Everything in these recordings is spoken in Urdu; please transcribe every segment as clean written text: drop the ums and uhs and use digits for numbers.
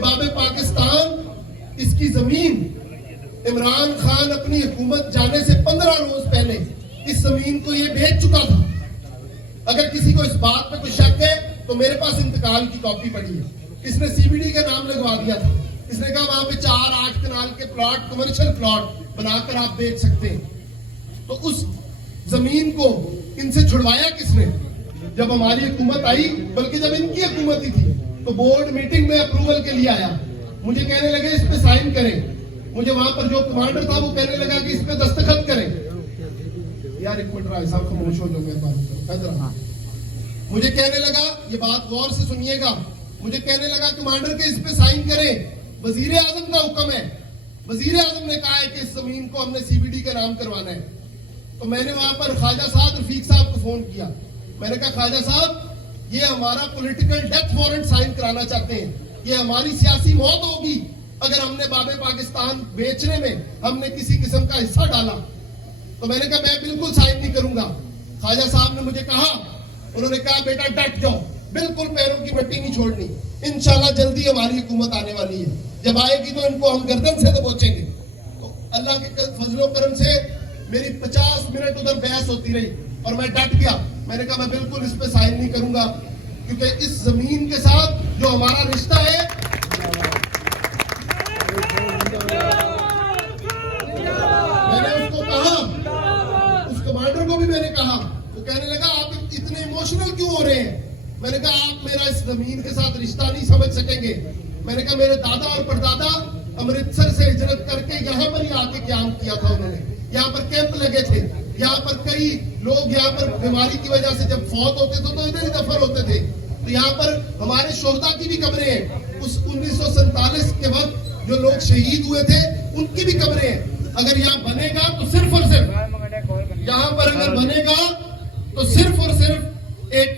باب پاکستان اس کی زمین عمران خان اپنی حکومت جانے سے 15 روز پہلے اس زمین کو یہ بیچ چکا تھا. اگر کسی کو اس بات پہ کوئی شک ہے تو میرے پاس انتقال کی کاپی پڑی ہے. اس نے سی بی ڈی کا نام لگوا دیا تھا. اس نے کہا وہاں پہ 4-8 کنال کے پلاٹ کمرشل پلاٹ بنا کر آپ بیچ سکتے ہیں. تو اس زمین کو ان سے چھڑوایا کس نے؟ جب ہماری حکومت آئی, بلکہ جب ان کی حکومت ہی تھی, تو بورڈ میٹنگ میں اپروول کے لیے آیا. مجھے کہنے لگے اس پہ سائن کریں. مجھے وہاں پر جو کمانڈر تھا وہ کہنے لگا کہ اس پہ دستخط کریں. یار ایک منٹ رائے صاحب خاموش ہو جاؤ, میں بات کروں. مجھے کہنے لگا, یہ بات غور سے سنیے گا, مجھے کہنے لگا کمانڈر کے اس پہ سائن کریں. وزیر اعظم کا حکم ہے. وزیر اعظم نے کہا ہے کہ اس زمین کو ہم نے سی بی ڈی کا نام کروانا ہے. تو میں نے وہاں پر خواجہ سعد رفیق صاحب کو فون کیا. میں نے کہا خواجہ صاحب یہ ہمارا پولیٹیکل ڈیتھ وارنٹ سائن کرانا چاہتے ہیں, یہ ہماری سیاسی موت ہوگی اگر ہم نے باب پاکستان بیچنے میں ہم نے کسی قسم کا حصہ ڈالا. تو میں نے کہا میں بالکل سائن نہیں کروں گا. خواجہ صاحب نے مجھے کہا, انہوں نے کہا بیٹا ڈٹ جاؤ, بالکل پیروں کی مٹی نہیں چھوڑنی. انشاءاللہ جلدی ہماری حکومت آنے والی ہے, جب آئے گی تو ان کو ہم گردن سے دبوچیں گے. تو اللہ کے فضل و کرم سے میری 50 منٹ ادھر بحث ہوتی رہی اور میں ڈٹ گیا. میں نے کہا میں بالکل اس پہ سائن نہیں کروں گا, کیونکہ اس زمین کے ساتھ جو ہمارا رشتہ ہے, میں نے اس کو کہا, اس کمانڈر کو بھی میں نے کہا. وہ کہنے لگا آپ اتنے ایموشنل کیوں ہو رہے ہیں؟ میں نے کہا آپ میرا اس زمین کے ساتھ رشتہ نہیں سمجھ سکیں گے. میں نے کہا میرے دادا اور پردادا امرتسر سے ہجرت کر کے یہاں پر ہی آ کے قیام کیا تھا انہوں نے. یہاں پر کیمپ لگے تھے, یہاں پر کئی لوگ یہاں پر بیماری کی وجہ سے جب فوت ہوتے تھے تو ادھر ہی دفن ہوتے تھے. تو یہاں پر ہمارے شہداء کی بھی قبریں ہیں. اس 1947 کے وقت جو لوگ شہید ہوئے تھے ان کی بھی قبریں ہیں. اگر یہاں بنے گا تو صرف اور صرف یہاں پر اگر بنے گا تو صرف اور صرف ایک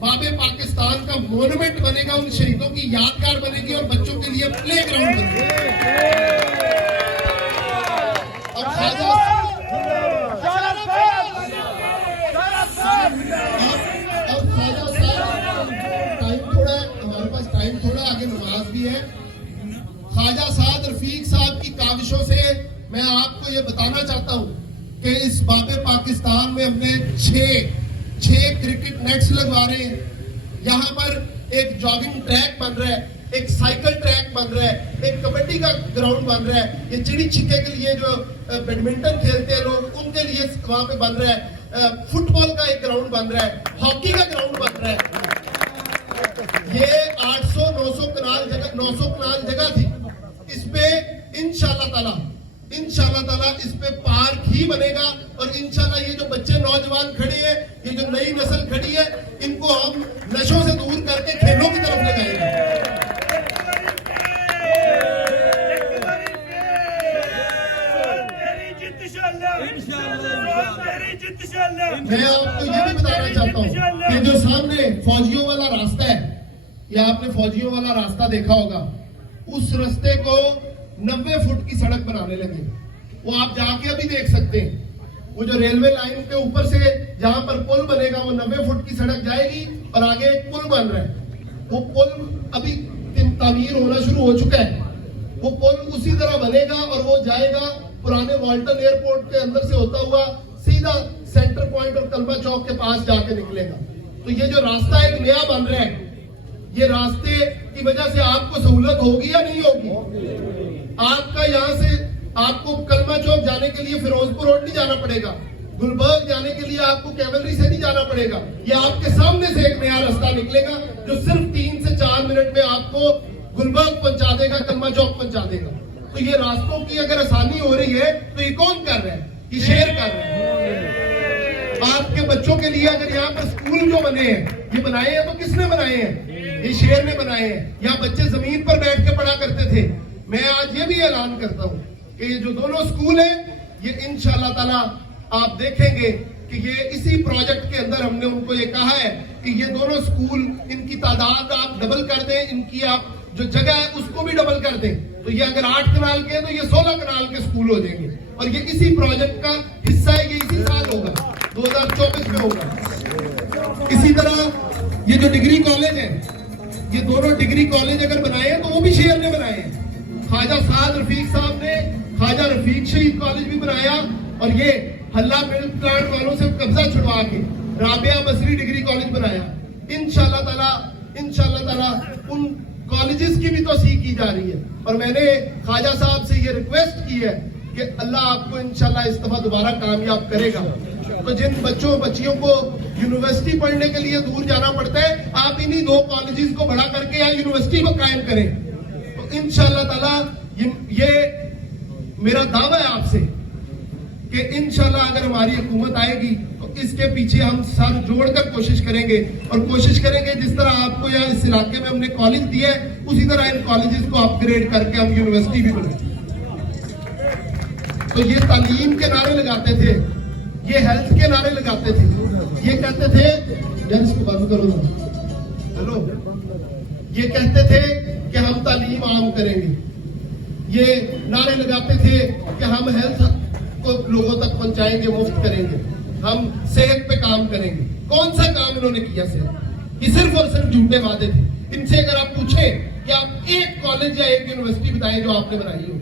باب پاکستان کا مونومنٹ بنے گا, ان شہیدوں کی یادگار بنے گی اور بچوں کے لیے پلے گراؤنڈ بنے گا. خواجہ سعد رفیق صاحب کی کاوشوں سے میں آپ کو یہ بتانا چاہتا ہوں کہ اس باب پاکستان میں ہم نے 6 کرکٹ نیٹس لگوا رہے ہیں. یہاں پر ایک جاگنگ ٹریک بن رہا ہے, ایک سائیکل ٹریک بن رہا ہے, ایک کبڈی کا گراؤنڈ بن رہا ہے, یہ چڑی چھکے کے لیے جو بیڈمنٹن کھیلتے ہیں لوگ ان کے لیے وہاں پہ بن رہا ہے, فٹ بال کا ایک گراؤنڈ بن رہا ہے, ہاکی کا گراؤنڈ بن رہا ہے. یہ 800-900 کنال جگہ تھی. اس پہ انشاءاللہ تعالیٰ اس پہ پارک ہی بنے گا, اور انشاءاللہ یہ جو بچے نوجوان کھڑے ہیں, یہ جو نئی نسل کھڑی ہے, ان کو ہم نشوں سے دور کر کے کھیلوں کی طرف لے جائیں گے. میں آپ کو یہ بھی بتانا چاہتا ہوں کہ جو سامنے فوجیوں والا راستہ ہے, یا آپ نے فوجیوں والا راستہ دیکھا ہوگا, اس راستے کو 90 فٹ کی سڑک بنانے لگے. وہ آپ جا کے ابھی دیکھ سکتے ہیں. وہ جو ریلوے لائن کے اوپر سے جہاں پر پل بنے گا وہ 90 فٹ کی سڑک جائے گی, اور آگے ایک پل بن رہا ہے. وہ پل ابھی تعمیر ہونا شروع ہو چکا ہے. وہ پل اسی طرح بنے گا اور وہ جائے گا پرانے والٹن ایئرپورٹ کے اندر سے ہوتا ہوا سیدھا سینٹر پوائنٹ اور کلبہ چوک کے پاس جا کے نکلے گا. تو یہ جو راستہ ایک نیا بن رہا ہے, یہ راستے کی وجہ سے آپ کو سہولت ہوگی یا نہیں ہوگی؟ آپ کا یہاں سے آپ کو کلمہ چوک جانے کے لیے فیروز پور روڈ نہیں جانا پڑے گا, گلبرگ جانے کے لیے آپ کو کیولری سے نہیں جانا پڑے گا. یہ آپ کے سامنے سے ایک نیا راستہ نکلے گا جو صرف 3 سے 4 منٹ میں آپ کو گلبرگ پہنچا دے گا, کلمہ چوک پہنچا دے گا. تو یہ راستوں کی اگر آسانی ہو رہی ہے تو یہ کون کر رہا ہے؟ یہ شیر کر رہا ہے. آپ کے بچوں کے لیے اگر یہاں پر سکول جو بنے ہیں, یہ بنائے ہیں تو کس نے بنائے ہیں؟ یہ شیر نے بنائے ہیں. یہاں بچے زمین پر بیٹھ کے پڑھا کرتے تھے. میں آج یہ بھی اعلان کرتا ہوں کہ یہ جو دونوں سکول ہیں, یہ انشاءاللہ تعالیٰ آپ دیکھیں گے کہ یہ اسی پروجیکٹ کے اندر ہم نے ان کو یہ کہا ہے کہ یہ دونوں سکول, ان کی تعداد آپ ڈبل کر دیں, ان کی آپ جو جگہ ہے اس کو بھی ڈبل کر دیں. تو یہ اگر 8 کنال کے ہیں تو یہ 16 کنال کے سکول ہو جائیں گے, اور یہ اسی پروجیکٹ کا حصہ ہے. یہ اسی سال ہوگا, 2024 میں ہوگا. اسی طرح یہ جو ڈگری کالج ہے, یہ دونوں ڈگری کالج اگر بنائے ہیں تو وہ بھی شیعہ نے بنائے ہیں. خواجہ سعد رفیق صاحب نے خواجہ رفیق شہید کالج بھی بنایا, اور یہ حلہ ملک پلانٹ والوں سے قبضہ چھڑوا کے رابعہ بصری ڈگری کالج بنایا. انشاءاللہ تعالیٰ ان کالجز کی بھی توسیع کی جا رہی ہے, اور میں نے خواجہ صاحب سے یہ ریکویسٹ کی ہے کہ اللہ آپ کو انشاءاللہ اس دفعہ دوبارہ کامیاب کرے گا. تو جن بچوں بچیوں کو یونیورسٹی پڑھنے کے لیے دور جانا پڑتا ہے, آپ انہی 2 کالجز کو بڑا کر کے یہاں یونیورسٹی کو قائم کریں. تو انشاءاللہ تعالیٰ یہ میرا دعویٰ ہے آپ سے کہ انشاءاللہ اگر ہماری حکومت آئے گی تو اس کے پیچھے ہم سر جوڑ کر کوشش کریں گے, اور کوشش کریں گے جس طرح آپ کو یہاں اس علاقے میں ہم نے کالج دیا ہے اسی طرح ان کالجز کو اپ گریڈ کر کے ہم یونیورسٹی بھی بنائیں. تو یہ تعلیم کے نعرے لگاتے تھے, یہ ہیلتھ کے نعرے لگاتے تھے, یہ کہتے تھے جنس کو بند کرو ہلو, یہ کہتے تھے کہ ہم تعلیم عام کریں گے, یہ نعرے لگاتے تھے کہ ہم ہیلتھ کو لوگوں تک پہنچائیں گے, مفت کریں گے, ہم صحت پہ کام کریں گے. کون سا کام انہوں نے کیا صحت؟ یہ صرف اور صرف جھوٹے وعدے تھے. ان سے اگر آپ پوچھیں کہ آپ ایک کالج یا ایک یونیورسٹی بتائیں جو آپ نے بنائی ہو,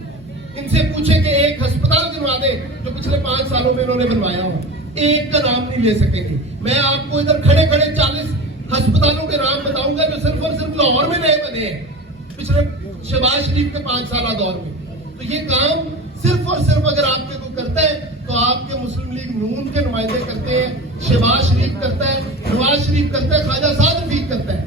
ان سے پوچھیں کہ ایک ہسپتال دلوا دیں جو پچھلے 5 سالوں میں انہوں نے بنوایا ہو, ایک کا نام نہیں لے سکیں گے. میں آپ کو ادھر کھڑے 40 ہسپتالوں کے نام بتاؤں گا جو صرف اور صرف لاہور میں نئے بنے ہیں پچھلے شہباز شریف کے 5 سالہ دور میں. تو یہ کام صرف اور صرف اگر آپ کے کو کرتا ہے تو آپ کے مسلم لیگ نون کے نمائندے کرتے ہیں, شہباز شریف کرتا ہے, نواز شریف کرتا ہے, خواجہ سعد رفیق کرتا ہے.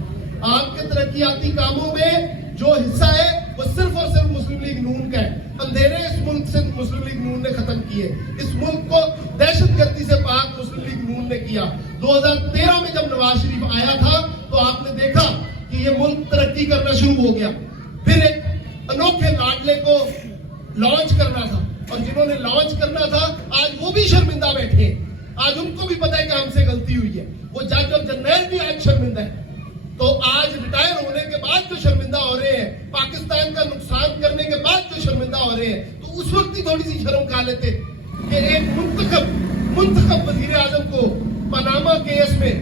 آپ کے ترقیاتی کاموں میں جو حصہ ہے وہ صرف اور صرف مسلم لیگ نون کا ہے. اندھیرے اس ملک سے مسلم لیگ نون نے ختم کیے, اس ملک کو دہشت گردی سے پاک مسلم لیگ نون نے کیا. 2013 میں جب نواز شریف آیا تھا تو آپ نے دیکھا کہ یہ ملک ترقی کرنا شروع ہو گیا. پھر ایک انوکھے لاڈلے کو لانچ کرنا تھا, اور جنہوں نے لانچ کرنا تھا آج وہ بھی شرمندہ بیٹھے ہیں. آج ان کو بھی پتا ہے کہ ہم سے غلطی ہوئی ہے. وہ جج اور جرنیل بھی آج شرمندہ ہے. تو آج ریٹائر ہونے کے بعد جو شرمندہ ہو رہے ہیں, پاکستان کا نقصان کرنے کے بعد جو شرمندہ ہو رہے ہیں, تو اس وقت ہی تھوڑی سی شرم کھا لیتے کہ ایک منتخب وزیر اعظم کو پاناما کیس میں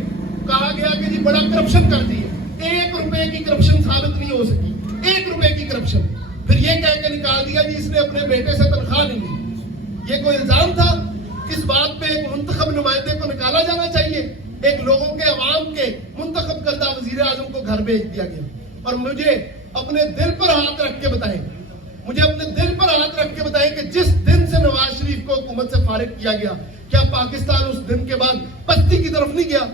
کہا گیا کہ جی بڑا کرپشن کر دی ہے, 1 روپے کی کرپشن ثابت نہیں ہو سکی, 1 روپے کی کرپشن. پھر یہ کہہ کے نکال دیا جی اس نے اپنے بیٹے سے تنخواہ نہیں لی. یہ کوئی الزام تھا؟ کس بات پہ ایک منتخب نمائندے کو نکالا جانا چاہیے؟ ایک لوگوں کے عوام کے منتخب کردہ وزیر اعظم کو گھر بھیج دیا گیا. اور مجھے اپنے دل پر ہاتھ رکھ کے بتائیں, کہ جس دن سے نواز شریف کو حکومت سے فارغ کیا گیا, کیا پاکستان اس دن کے بعد پستی کی طرف نہیں گیا؟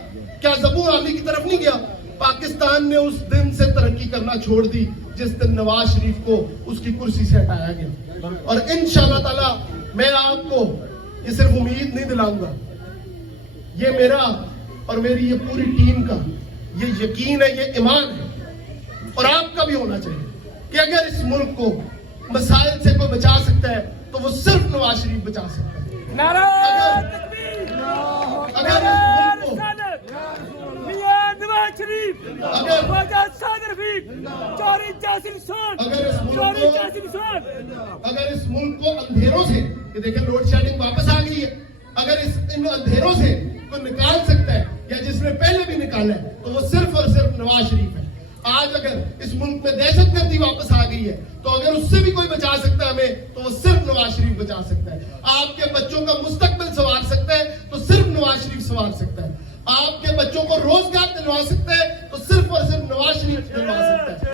کیا زبور علی کی طرف نہیں گیا؟ پاکستان نے اس دن سے ترقی کرنا چھوڑ دی جس دن نواز شریف کو اس کی کرسی سے ہٹایا گیا. اور انشاءاللہ تعالی میں آپ کو یہ صرف امید نہیں دلاؤں گا, یہ میرا اور میری یہ پوری ٹیم کا یہ یقین ہے, یہ ایمان ہے, اور آپ کا بھی ہونا چاہیے کہ اگر اس ملک کو مسائل سے کوئی بچا سکتا ہے تو وہ صرف نواز شریف بچا سکتا ہے. اگر اس ملک کو اندھیروں سے, کہ دیکھیں لوڈ شیڈنگ واپس آ گئی ہے, اگر ان اندھیروں سے کوئی نکال سکتا ہے یا جس نے پہلے بھی نکالا ہے تو وہ صرف اور صرف نواز شریف ہے. آج اگر اس ملک میں دہشت گردی واپس آ گئی ہے تو اگر اس سے بھی کوئی بچا سکتا ہے ہمیں تو وہ صرف نواز شریف بچا سکتا ہے. آپ کے بچوں کا مستقبل سنوار سکتا ہے تو صرف نواز شریف سنوار سکتا ہے. آپ کے بچوں کو روزگار دلوا سکتا ہے تو صرف اور صرف نواز شریف دلوا سکتا ہے.